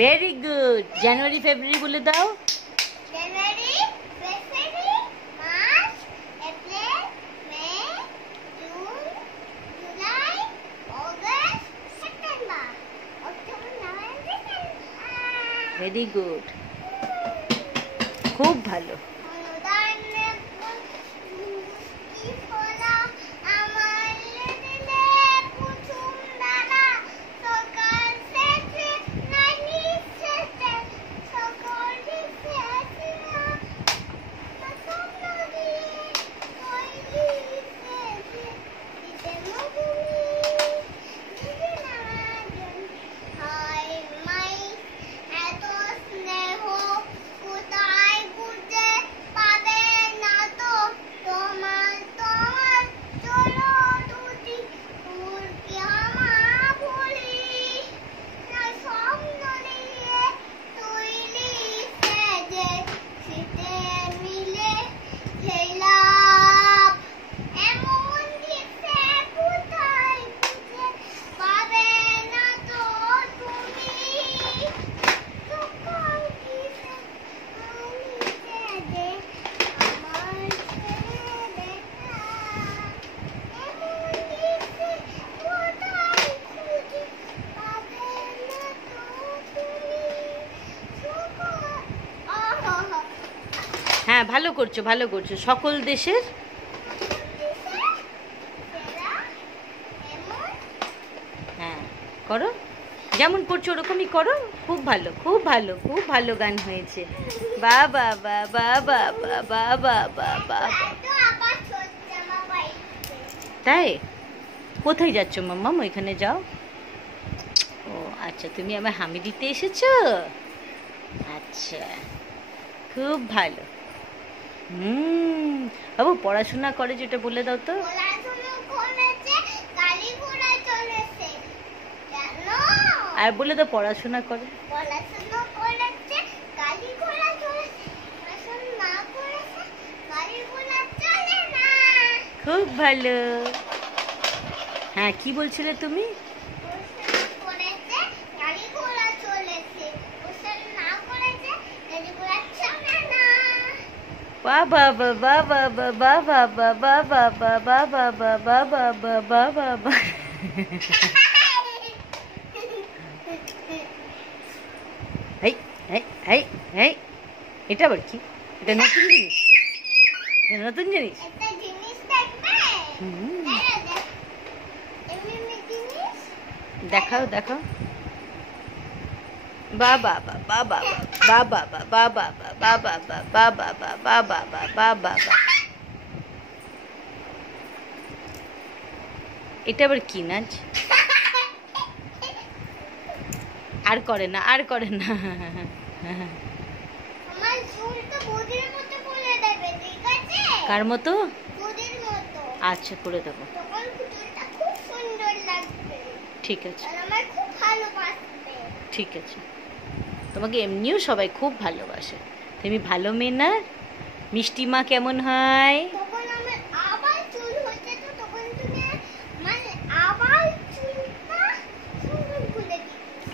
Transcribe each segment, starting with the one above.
Very good. জানুয়ারি February বলে দাও। January, February, March, April, May, June, July, August, September, October, November, December. Very good, খুব ভালো। হ্যাঁ, ভালো করছো, ভালো করছো। সকল দেশের হ্যাঁ করো, যেমন করছো ওরকমই করো। খুব ভালো, খুব ভালো, খুব ভালো গান হয়েছে। বা বা বা বা বা বা বা বা বা বা। তাই? কোথায় যাচ্ছ মাম্মাম? ওইখানে যাও। ও আচ্ছা, তুমি আমার হামি দিতে এসেছো? আচ্ছা, খুব ভালো। বাবু পড়াশোনা করে যেটা বলে দাও তো। আর বলে দাও পড়াশোনা করে। খুব ভালো। হ্যাঁ, কি বলছিলে তুমি? বাবা বাবা বাবা বাবা বাবা বাবা বাবা বাবা বাবা বাবা বাবা। এই এই এই এই, এটা আবার কি? এটা নতুন জিনিস, নতুন জিনিস। দেখাও দেখাও। বাবা বাবা বাবা বাবা বাবা বাবা বাবা বাবা বাবা বাবা বাবা। এটা আবার কি নাচ? আর করে না, আর করে না। কার মতো? আচ্ছা, করে দেবো। ঠিক আছে, ঠিক আছে। তোমাকে এমনিও সবাই খুব ভালোবাসে, তুমি ভালো মেয়ে না? মিষ্টি মা কেমন হয়?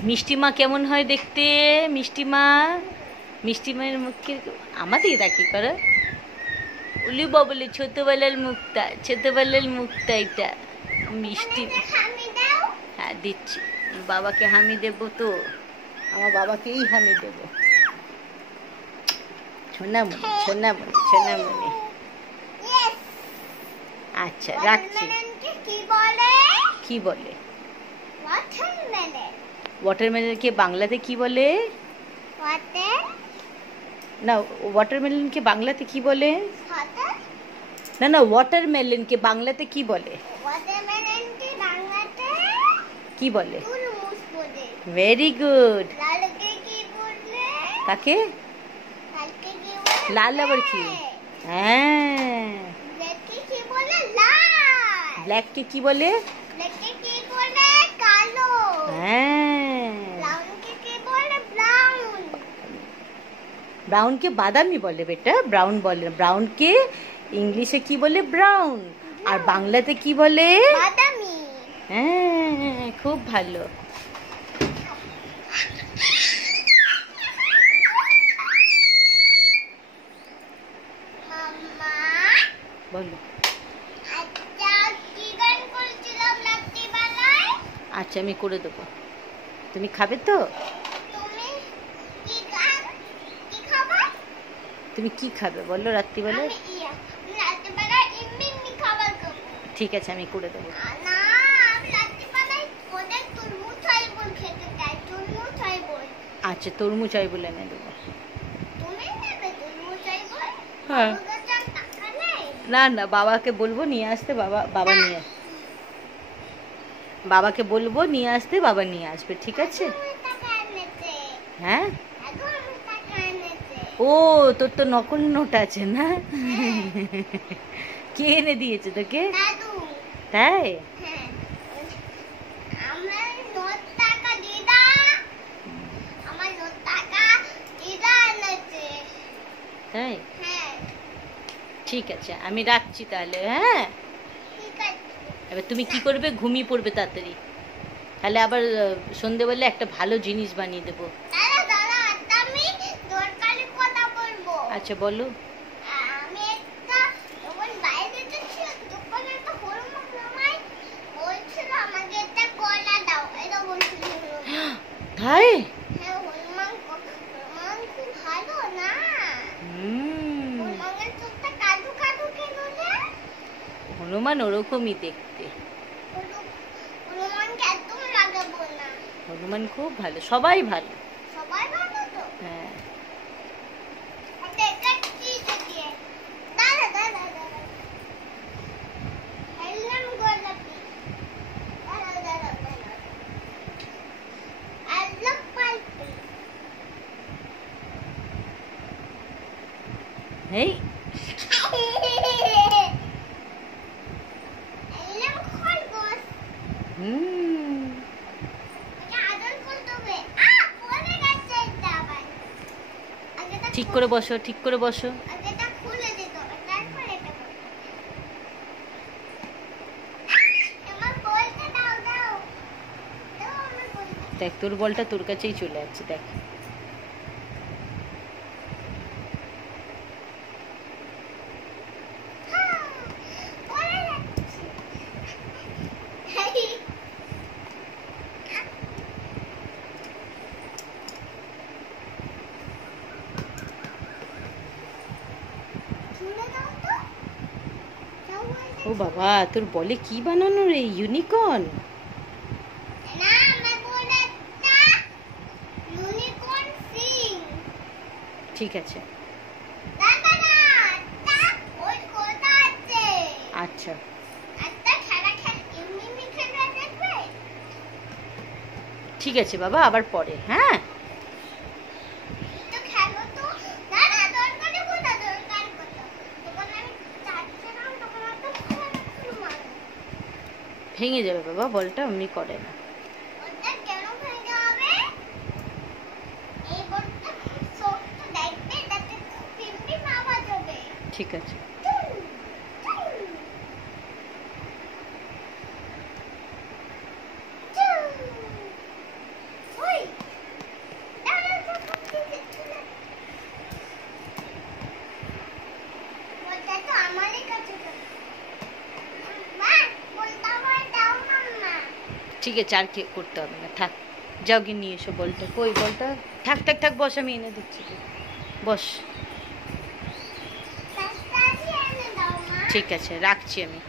মিষ্টি মা কেমন হয় দেখতে? মিষ্টি মা, মিষ্টি মায়ের মুখে আমাদের এরা কি করে? উলি বাবলে ছোটবেলার মুখটা, ছোটবেলার মুখটা এটা মিষ্টি। হ্যাঁ দিচ্ছি, বাবাকে হামি দেবো তো, আমার বাবাকেই হামি দেবো। সোনামণি সোনামণি সোনামণি। আচ্ছা রাখছি। কি বলে? ওয়াটারমেলনকে বাংলাতে কি বলে? না, ওয়াটারমেলনকে বাংলাতে কি বলে? না না, ওয়াটারমেলনকে বাংলাতে কি বলে? কি বলে? Very good. কাকে? লাল আবার কি? হ্যাঁ, ব্ল্যাক কে কি বলে? হ্যাঁ, ব্রাউন কে বাদামি বলে বেটা, ব্রাউন বলে। ব্রাউন কে ইংলিশে কি বলে? ব্রাউন। আর বাংলাতে কি বলে? বাদামি। হ্যাঁ, খুব ভালো। বলো। আচ্ছা, কি গান করেছিলাম রাত্রিবেলায়? আচ্ছা আমি করে দেবো, তুমি খাবে তো? তুমি কি গান, কি খাবার? তুমি কি খাবে বলো রাত্রিবেলায়? আমি রাত্রিবেলায় এমনি খাবার খাবো। ঠিক আছে আমি করে দেবো। না, আমি রাত্রিবেলায় ওদের তরমুজ চাইবল খেতে চাই, তরমুজ চাইবল। আচ্ছা তরমুজ চাই বলে এনে দেবো। তুমি নেবে তরমুজ চাইবল? হ্যাঁ। আমার কাছে আর টাকা নেই। না না, বাবাকে বলবো নিয়ে আসতে, বাবা নিয়ে, বাবাকে বলবো নিয়ে আসতে, বাবা নিয়ে আসবে, ঠিক আছে? আমার টাকা এনেছে। হ্যাঁ, এখন আমার টাকা এনেছে। ও তোর তো নকল নোট আছে না? কে এনে দিয়েছে তোকে? দাদু। তাই? হ্যাঁ, আমার নোট টাকা দিদা, আমার নোট টাকা দিদা এনেছে। তাই? হ্যাঁ, ঠিক আছে আমি রাখছি তাহলে। হ্যাঁ, ঠিক আছে। এবার তুমি কি করবে, ঘুমিয়ে পড়বে তাড়াতাড়ি, তাহলে আবার সন্ধেবেলা একটা ভালো জিনিস বানিয়ে দেবো। দাদা দাদা, আমি দরকারি কথা বলবো। আচ্ছা বলো। আমি একটা যখন বাইরে যাচ্ছি তখন একটা হলুদ মামাই বলছিল আমাকে একটা কলা দাও, এটা বলছিল। তাই? হ্যাঁ, হনুমান খুব ভালো না? হনুমানের চোখটা কাদু কাদু কেন রে? হনুমান ওরকমই দেখতে, হনুমানকে একদম লাগাবো না। হনুমান খুব ভালো, সবাই ভালো। সবাই ভালো তো? হ্যাঁ আচ্ছা, এটা কি দিয়ে? দাদা দাদা দাদা, এলাম গোলাপি। দাদা দাদা দাদা, এলাম পাইপি। এই এলাম খরগোশ। এটা আদর করতে হবে। পড়ে গেছে এটা আবার। আগেটা ঠিক করে বসো, ঠিক করে বসো। আগেটা খুলে দিতে হবে, তারপর এটা করতে হবে। আমার বলটা দাও দাও দাও, আমার বলটা। দেখ তোর বলটা তোর কাছেই চলে যাচ্ছে, দেখ। পড়ে যাচ্ছে। শুনে দাও তো, দাও বলটা। ও বাবা, তোর বলে কি বানানো রে, ইউনিকর্ন? না, আমার বলটা ইউনিকর্ন সিং। ঠিক আছে। দাদা না, তা ওই কোথা আছে? আচ্ছা একটা খেলা এমনি খেলা দেখবে? ঠিক আছে বাবা, আবার পরে। হ্যাঁ তো খেলো তো। দাদা দরকারি কোথা, দরকারি কোথা? তখন আমি চাচ্ছিলাম, তখন একটা খেলা মারো। ভেঙে যাবে বাবা, বলটা এমনি করে না। ওটা কেন ভেঙে হবে? এই বলটা শক্ত দেখবে, যাতে পিম্পি না বাজবে। ঠিক আছে। ওই দাদা বলটা তো আমারই কাছে থাকে। মা, বলটা আমার দাও মাম্মা। ঠিক আছে, আর কি করতে হবে না, থাক। যাও গিয়ে নিয়ে এসো বলটা। কই বলটা? থাক থাক থাক, বস, আমি এনে দিচ্ছি, বস। রাস্তা দিয়ে এনে দাও মা। ঠিক আছে, রাখছি আমি।